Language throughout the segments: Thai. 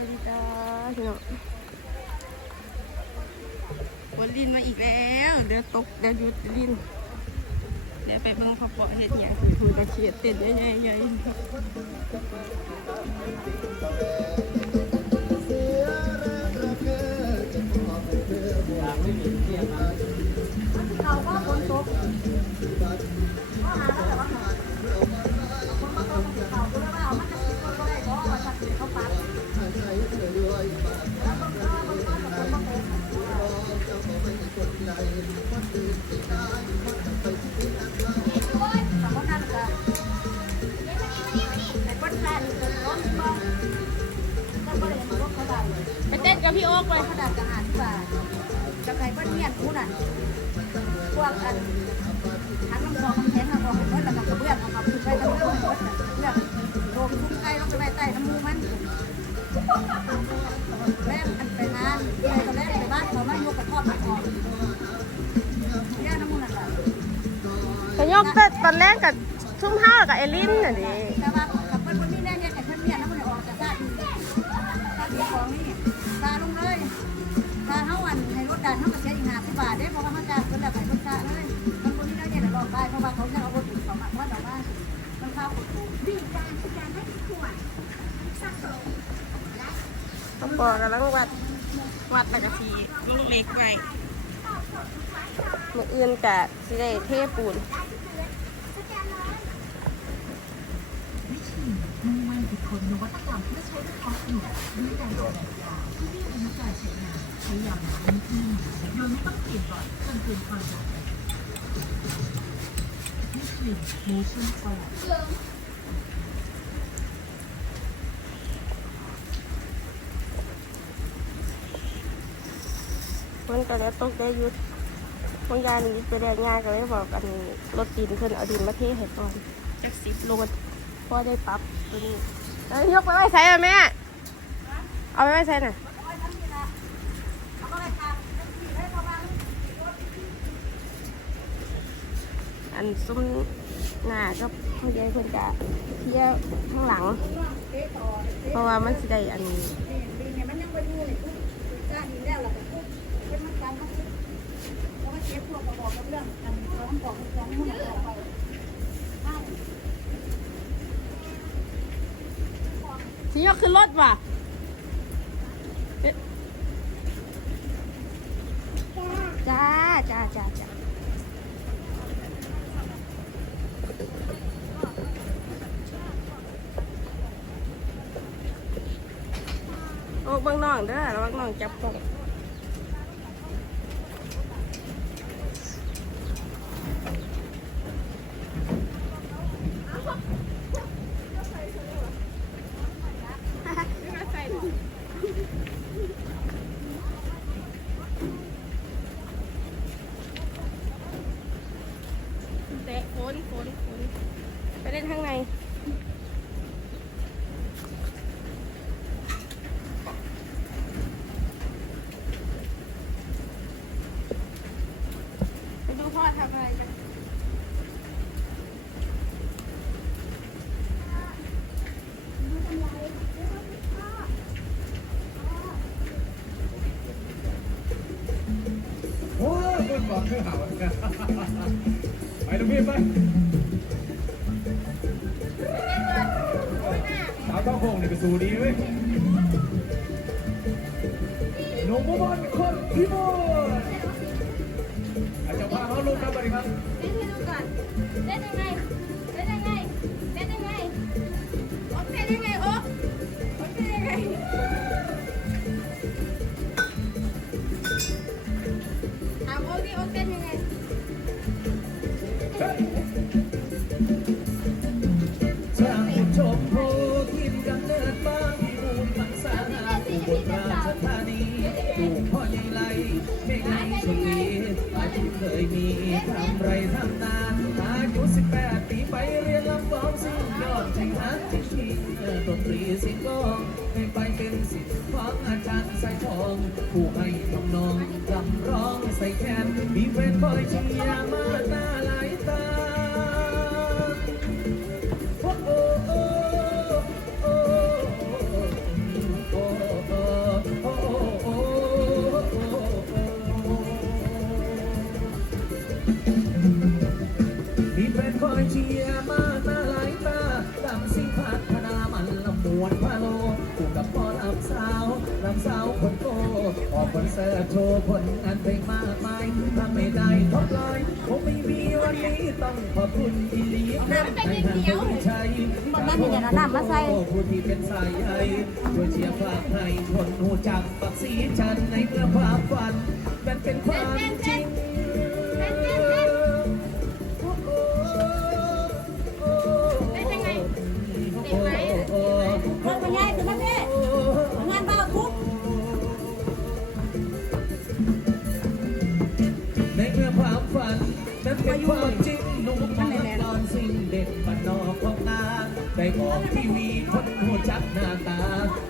วัสดีจ้าพี่น้องวันลินมาอีกแล้ว เดี๋ยวตกเดี๋ยวหยุดลินเดี๋ยวไปเบิ่งเขาเปาะเห็ดอย่างคือคุณกระเขียดเต้นใหญ่ๆ กับพี่โอ๊กเลยขนาดทหารกว่าจะใครก็เนียนพูดอะพวกอันทั้งน้ำซองน้ำแข็งมาบอกให้เพื่อนแล้วก็กระเบื้องเอามาคือไปทั้งเรื่องหมดน่ะเรื่องโดมทุ่งไก่ลงไปใต้น้ำมูมันแรกอันไปงานไปตอนแรกไปบ้านเขาไม่ยกกระทอบมาออกเนี่น้ำมูนั่นแหละก็ยกแต่ตอนแรกกับชุ่มห้ากับเอลินน่ะดิแต่ว่า เท่ากับเสียอีกห้าสิบบาทเด้เพราะว่ามันจะเป็นแบบไหนคนชาเลยมันคนนี้แน่เนี่ยลองได้เพราะว่าเขาจะเอารถถึงสองมัดว่าแต่ว่ามันเข้าเขาบอกกันแล้ววัดวัดตะกะทีลูกเล็กไว้มืออื่นกะสิได้เทปูนวิธีมุ่งมั่นคิดคนนวัตกรรมเพื่อใช้ในท้องถนนด้วยการจัดการ ที่มีอายุการใช้งานใช้ยาวนานยิ่งขึ้นโดยไม่ต้องเปลี่ยนบ่อยจนเกินความจำเป็นวิธีเนชั่นออยล์มันก็แล้วตกได้หยุดบางยาหนึ่งไปแดงงานก็เลยบอกกันรถดินเพิ่นเอาดินมาเทให้ก่อนจักสิบโลดพอได้ปรับตัวนี้เอ้ยยกไปไว้ใส่อะแม่ เอาไปไว้ใส่น่ะ อันซุ้มหน้าก็พ่อใหญ่เพิ่นจะเที่ยวข้างหลัง เพราะว่ามันสิได้อันมันยังไปดูเลยทุกจ้าดีแล้วล่ะแต่ทุกเป็นมันการมันแล้วก็เช็คพวกบอกกับเรื่องอันร้องบอกร้องมุ่งออกไป สิยกขึ้นรถว่ะเอ๊ะจ้าจ้าจ้าจ้า โอ้เบิ่งน้องเด้อระวังน้องจับกงเตะโคนคนคนไปเล่นข้างใน ไปดูพ่อ ทำอะไรกันโอ้ยคนบอกคือหาวันกันไปลูกพี่ไปสาวต้องโค้งนี่ก็สูดีเว้ยหนุ่มบอลคนพี่บอล อาจจะพาเขาลงครับสวัสดีครับเล่นให้ดูก่อนเล่นยังไงเล่นยังไงเล่นยังไงโอเคเล่นยังไงโไรทำนาอายุสิบแปดปีไปเรียนลำกลองสิ่งยอดแห่งฮักที่ชีดนตรีสิงกองให้ไปเป็นสิทธิ์ของอาจารย์สายทอง ผู้ให้น้องลำร้องใส่แคนมีแฟนคอยเชียร์มาหน้า ลำสาวคนโตออกคอนเสิร์ตโชว์ผลงานเพลงมากมายถ้าไม่ได้ท็อปไลน์คงไม่มีวันนี้ต้องขอบคุณอีลีฟให้ท่านผู้ใส่ผู้ที่เป็นสายใยช่วยเชียร์ฝากให้คนหูจักปักสีชันในเมื่อความฝันมันเป็นความจริง ได้ออกทีวีคนหูจักหน้าตา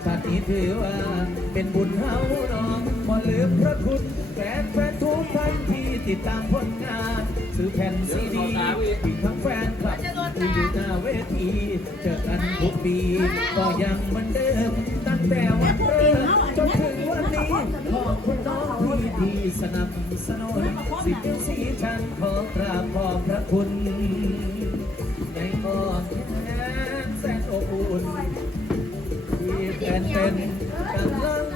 ชาตินี้ถือว่า เป็นบุญเฮาน้องบ่ลืมพระคุณแฟนแฟนทุกท่านที่ติดตามผลงาน ซื้อแผ่นซีดีอีกทั้งแฟนคลับที่อยู่หน้าเวทีเจอกันทุกปีก็ยังเหมือนเดิมตั้งแต่วันเริ่มจนถึงวันนี้ขอบคุณน้องที่ดีสนับสนุนสิทธิ์สีชันขอกราบขอบพระคุณ เป็นกำลัง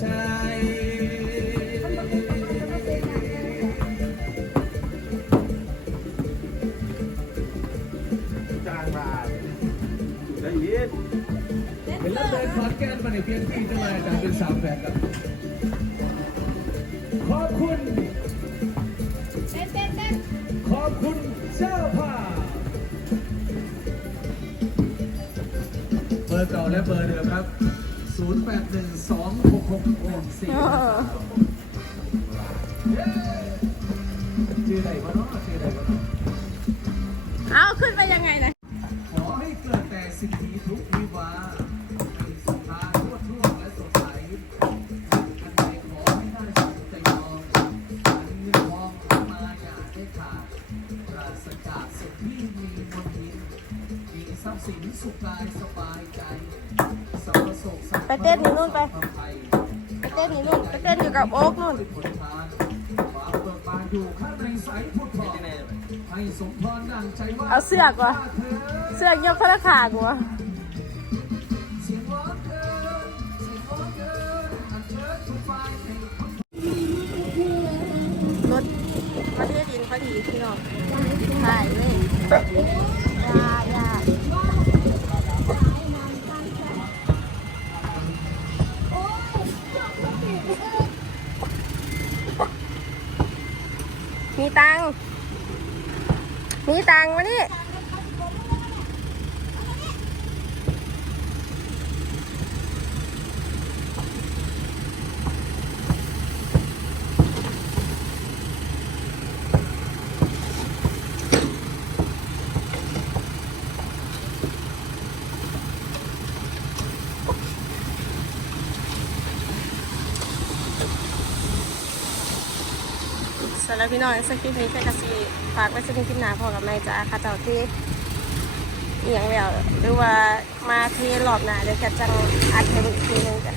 ใจจางบาทได้ยินเป็นเล่นเดินขอนแก่นมาในเพียงที่จะมาแต่เป็นสามแฝดครับขอบคุณเต้นเต้นเต้นขอบคุณเจ้าภาพ อร์เก่าและเบอร์เดิมครับ 0 8 1 2 6 6 6 4ชื่ออะไรวะเนาะชื่ออะไรวะเนาะ เอาขึ้นไปยังไงนะ ไปเต้นอยู่นู่นไปความภัยไปเต้นอยู่นู่น ไปเต้นอยู่กับโอ๊กนู่นผลทานความเบิกบานอยู่ข้างในสายพุทธพรให้สมพรดังใจว่าเอาเสือกว่ะเสื้อยกพระขากูวะ มีตัง มีตังมานี่ สำหรับพี่น้องสคริปต์นี้แค่กระซีฝากไว้สักนิดคลิปหนาพอกับแม่จ้าค่ะเจ้าที่เอียงแล้วหรือว่ามาที่รอบหน้าเดี๋ยวจะจังอัดให้อีกทีนึงจ้ะ